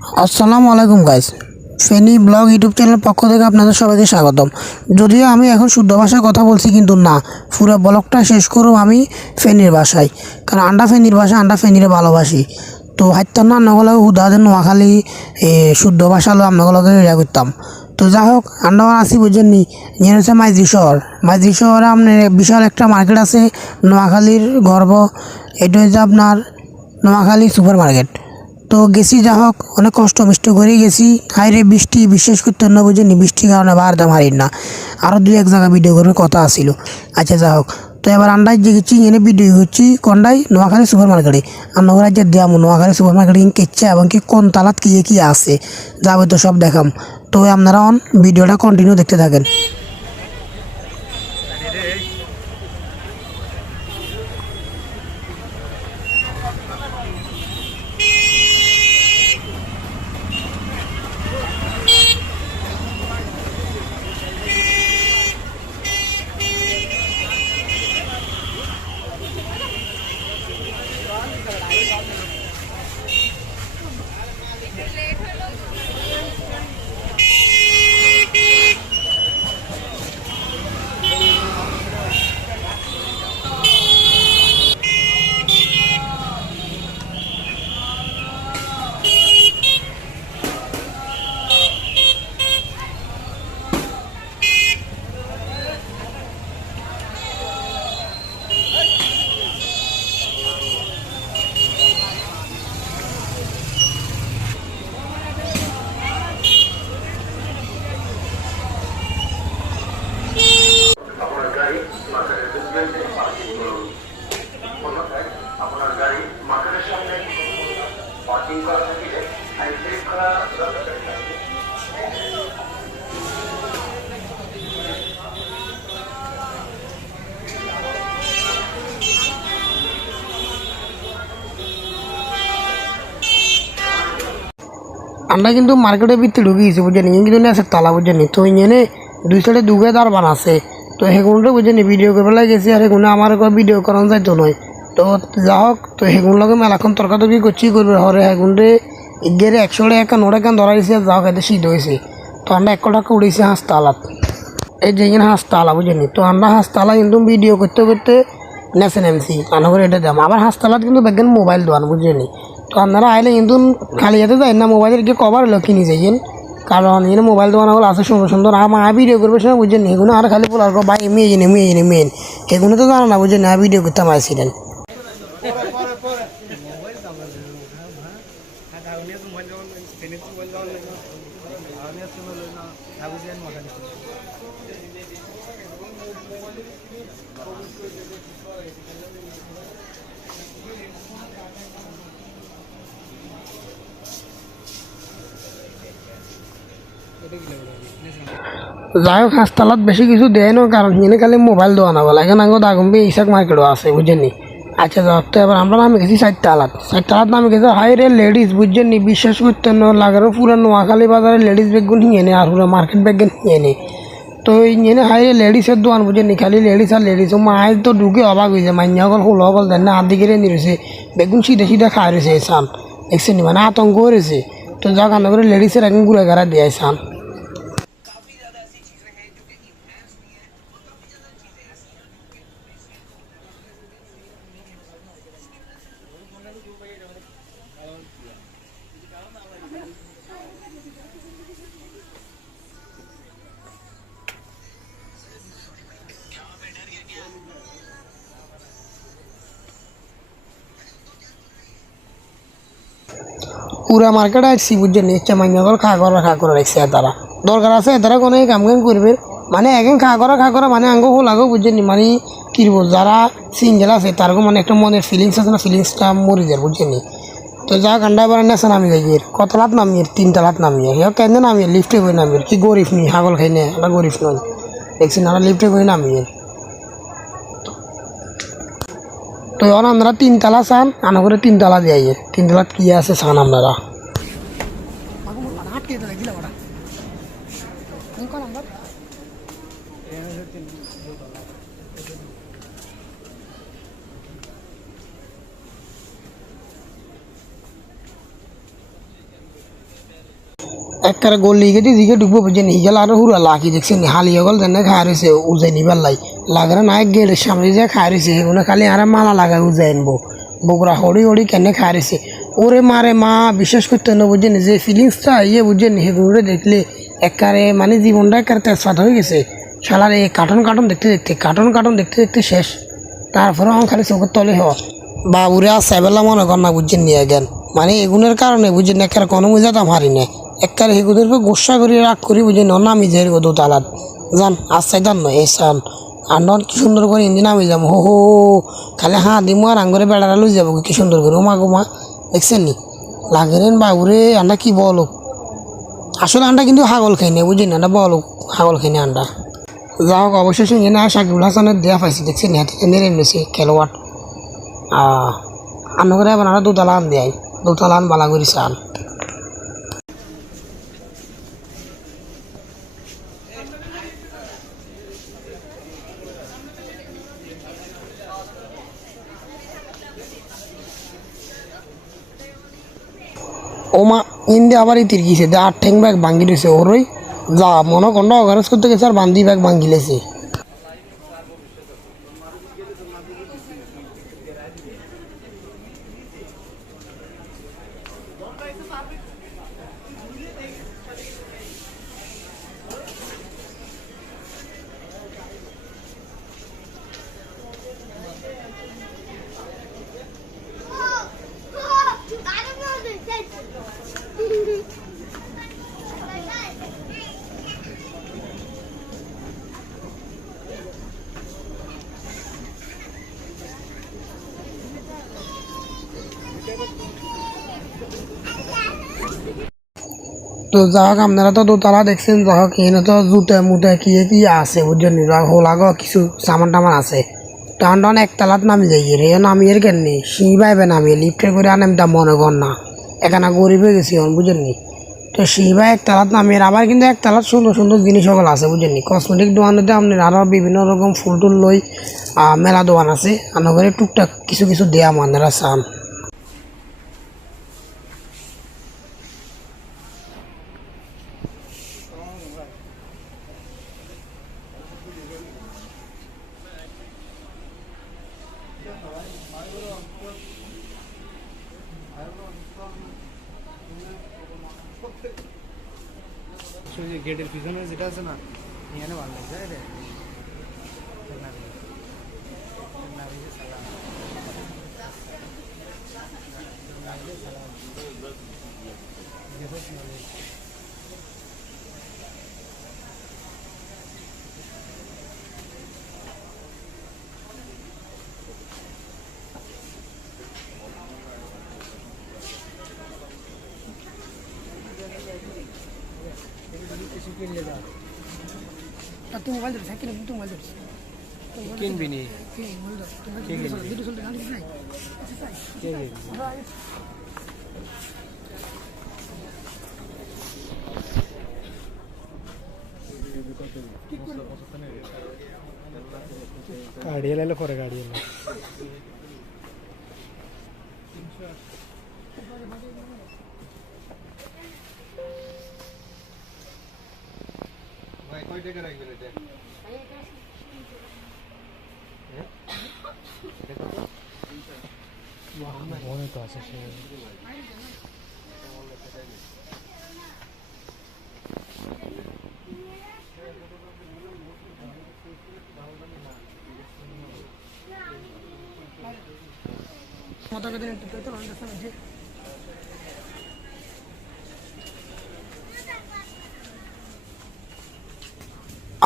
আসসালামু আলাইকুম guys, Feni blog YouTube চ্যানেলের পক্ষ থেকে আপনাদের সবাইকে স্বাগতম। যদিও আমি এখন শুদ্ধ ভাষায় কথা বলছি, কিন্তু না, পুরো ব্লগটা শেষ করব আমি ফেনীর ভাষায়, কারণ আন্ডা ফেনীর ভাষা, আন্ডা ফেনীরে ভালোবাসি। তো হাইতাম না আপনাগুলো হুদাদের নোয়াখালী শুদ্ধ ভাষা হলো আপনাগুলোকে রেডিয়া করতাম। তো যাই হোক, আন্ডা আসি বুঝছেননি, যেন হচ্ছে মাইজি শহর। মাইজি শহরে আপনার বিশাল একটা মার্কেট আছে, নোয়াখালীর গর্ব। এটা হচ্ছে আপনার নোয়াখালী সুপার মার্কেট। তো গেছি, যা হোক, অনেক কষ্ট মিষ্ট করে গেছি। হাইরে বৃষ্টি বিশ্বাস করতে না, বুঝিনি, বৃষ্টির কারণে বার দাম হারির না। আরও দুই এক জায়গা ভিডিও করার কথা আসছিল। আচ্ছা, যা হোক, তো এবার আন্ডায় যে গেছি, এনে ভিডিও হচ্ছি কন্ডাই নোয়াখালী সুপার মার্কেটে। আমরা যে দেখাম নোয়াখালী সুপার মার্কেটে কেচ্ছে এবং কি কোন তালাত কি আছে, যাবে তো সব দেখাম। তো আপনারা ভিডিওটা কন্টিনিউ দেখতে থাকেন। আমরা কিন্তু মার্কেটের ভিতরে ঢুকিয়েছি, বুঝছেন, কিন্তু আছে তালা, বুঝছেন। তো এনে দুই সাইডে দুগে দার বানাচ্ছে। তো সেগুলো বুঝছেন ভিডিও করে গেছি, আর সেগুলো আমার ভিডিও করানো যাইতো নয়। তো যা হোক, তো সেগুলোকে মেলাক্ষণ তর্কাতর্কি করছি করবে হরে সেগুলো এগিয়ে 100 টাকা নোট এখন ধরাইছে। যা হোক, এতে শীত হয়েছে। তো আমরা 1 টাকা উঠেছি হাঁসতালাত, এই যে এখানে হাঁসতালা, বুঝছেন। তো আমরা হাঁসতালা কিন্তু ভিডিও করতে করতে নেচে নেমছি, আনা করে এটা দাম। আবার হাঁসতালাত কিন্তু দেখবেন মোবাইল দোয়ান, বুঝছেন। তো আপনারা আইলে কিন্তু খালি যেতে যায় না, মোবাইলের গিয়ে কভার হলো কিনে যাইয়েন, কারণ এখানে মোবাইল দোকানগুলো আছে সুন্দর সুন্দর। আমার ভিডিও করবে সময়, বুঝছেন, এগুলো আর খালি বলার ভাই মেয়ে এগুলো তো জানো না, বুঝছেন, ভিডিও করতে আসছিলেন। যাই হোক, হাসতালাত বেশি কিছু দেয় না, কারণ এনে খালি মোবাইল দেওয়া না বলে। এখানে আগে দাগম্বি ইসাক মার্কেটও আছে, বুঝছেন। আচ্ছা, যাক, তো এবার আমরা নামে গেছি 4 তালাত নামে গেছে। হাই রে লেডিস, বুঝছেন, বিশ্বাস করতেন না, লাগারও পুরো নোয়াখালী বাজারে লেডিস ব্যাগগুলো নিয়ে নে, আর পুরো মার্কেট ব্যাগ নিয়ে নে। তো এনে হাই রে লেডিসের দোকান, বুঝছেন, খালি লেডিস আর লেডিস। মায়ের তো ঢুকে অবাক হয়েছে, মাইয়া হল হুল হল দেন না, আদি কেড়ে নিয়েছে, বেগুন সিধে সিধে খাই রয়েছে সান, দেখছেন, মানে আতঙ্ক হয়েছে। তো যাক, আন্না করে লেডিসের এখন ঘুরে ঘাড়া দিয়ে সান। পুরা মার্কেট আসছি, বুঝছেন, ইচ্ছা মাইনাগর খা করা রাখছে। তারা দরকার আছে, তারা কোনো কাম করবে, মানে এখন খা করা মানে আঙ্গ হল আগো, বুঝছেন, মানে কি বল, যারা সিঙ্গেল আছে তার মানে একটা মনের ফিলিংস আছে না, ফিলিংসটা মরে যায়, বুঝছেন। তো যা গান্ডা এবার নেশা নামি যাই, 1 তালাত নামিয়ে 3 তালাত নামিয়ে কেন নামিয়ে লিফটে করে নামিয়ে, কি গরিব নি, হাগল খাই না, আমরা গরিব নয়, দেখছেন, আমরা লিফটে করে নামিয়ে। তো এখন আপনারা 3 তালা চান, আনা করে 3 তালা দিয়ে 3 তালাত কি আছে চান আপনারা। একবারে গলি গেছি দিকে ঢুকবো বুঝছেন হিগেল আর হুরা লাখি দেখছেন হালিয়া গল দেন খায় রয়েছে উজাই নিবার লাই লাগারে না গেটের সামনে যে খায় রয়েছে সেগুলো খালি আর মালা লাগায় উজাই আনবো বগুড়া হড়ি হড়ি কেনে খায় রয়েছে ওরে মারে মা বিশ্বাস করতে না বুঝছেন যে ফিলিংসটা ইয়ে বুঝছেন সেগুলো দেখলে একবারে মানে জীবনটা একবারে তেজপাত হয়ে গেছে শালার এই কার্টুন দেখতে দেখতে শেষ তারপরে আমার খালি চোখের তলে হওয়া বাবুরে আসছে বেলা মনে কর না বুঝছেন নিয়ে গেন মানে এগুনের কারণে বুঝছেন একবারে কোনো বুঝাতাম হারি না একবারে সেগুদেরকে গোসা করি রাগ করি বুঝছেন নামি যাই দু তালাত যান আসছাই জান নয় এই সান আর নন কি সুন্দর করে ইঞ্জিন নামি যাবো হো খালি দিমু আর আঙ্গরে বেড়ারা লই যাবো কি সুন্দর করে ওমা গোমা দেখছেন নি লাগেন বাবুরে আন্ডা কি বলো আসলে আন্ডা কিন্তু হাগল খাই না বুঝছেন আন্ডা বলো হাগল খাই না আন্ডা যা হোক অবশেষে না সাকিবুল হাসানের দেয়া পাইছি দেখছেন হাতে নেড়ে নিয়েছে খেলোয়াড় আন্ন করে আপনারা দুতলা আন দেয় দুতলা আন বালা করি চান ওমা ইন্দে আবার ইতির গিয়েছে দে 8 ঠ্যাং ব্যাগ ভাঙ্গি দিয়েছে ওরই যা মনে কন্যা অগারেজ করতে গেছে আর বান্দি ব্যাগ ভাঙ্গি লেছে তো যা হোক আপনারা তো দোতলা দেখছেন যা হোক এখানে তো জুতে মুতে কি আছে বুঝছেন হোলাগো কিছু সামান টামান আছে টান একতলাত নামি যাই রে নামিয়ে কেন নি শিবাইবে নামিয়ে লিফটে করে আনাম তা মনে কর না এখানে গরিব হয়ে গেছি বুঝেন নি তো শিবাই একতলাত নামিয়ে আবার কিন্তু একতলাত সুন্দর সুন্দর জিনিস সকল আছে বুঝেন নি কসমেটিক দোকানেতে আপনার আরও বিভিন্ন রকম ফুল টুল লই মেলা দোকান আছে আনা করে টুকটাক কিছু দেয়া মানেরা চান গেটের পিছনে যেটা আছে না এখানে ভালো লাগছে রে তুই মোবাইল ধরছিস কিনে তুই মোবাইল ধরছিস কিনবি নি गाड़ी ले परे गाड़ी भाई कोई टेकर आएगी बेटे वहां में तो ऐसे মাথা কেটে নিতে তো রান্না আছে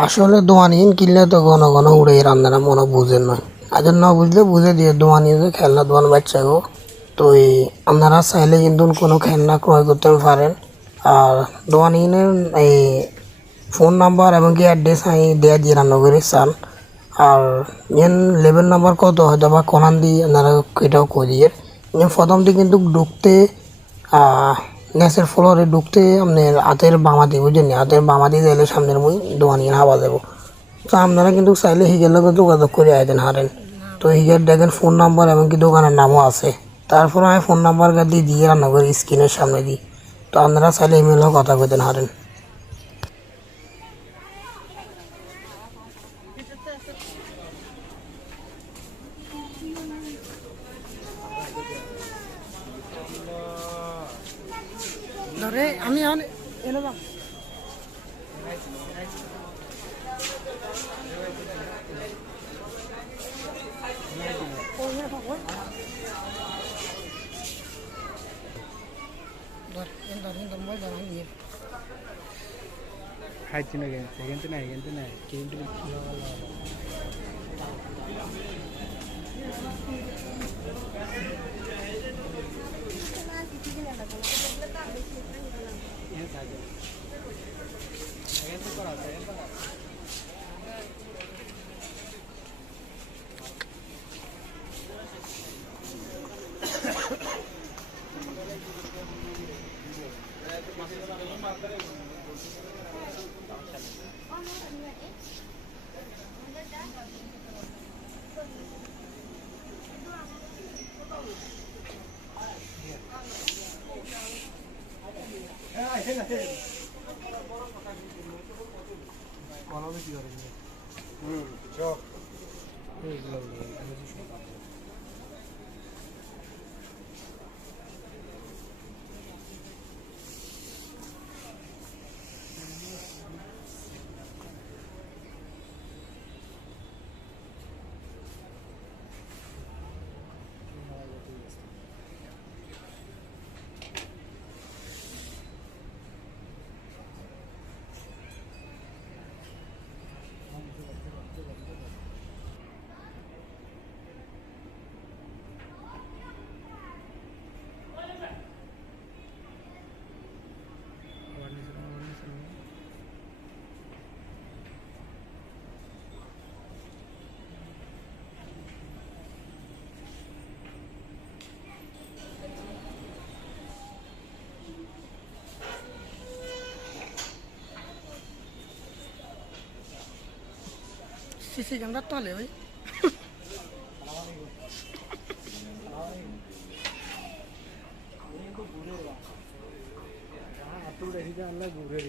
আসলে দোয়ানিন কিনলে তো ঘন ঘন উড়ে রান্নাটা মনে বুঝে না আর না বুঝলে বুঝে দিয়ে দোয়ানি খেলনা দোয়ান বাচ্চা গো তো আপনারা চাইলে কিন্তু কোনো খেলনা ক্রয় করতে পারেন আর দোয়ানিনের এই ফোন নাম্বার এবং কি অ্যাড্রেস আমি দেওয়া দিয়ে রান্না করে চান আর এন লেভেল নাম্বার কত হয়তো বা কোনান দিয়ে আপনারা এটাও করিয়ে প্রথম দিকে কিন্তু ঢুকতে নেসের ফ্লোরে ঢুকতে আপনার হাতের বামাদি বুঝলেন হাতের বামাদি যাইলে সামনের মই দোয়ানিয়ে হাওয়া যাবো তো আপনারা কিন্তু চাইলে হিগের লোক যোগাযোগ করে আইতেন হারেন তো হিগের দেখেন ফোন নাম্বার এবং কি দোকানের নামও আছে তারপর আমি ফোন নাম্বার দিয়ে রান্না করি স্ক্রিনের সামনে দিই তো আপনারা চাইলে ইমেলও কথা কইতে পারেন। ধরে আমি এলো না খাইছি না কিন্তু নাই কিন্তু সিসি ক্যামেরা তলে ভাই ঘুরে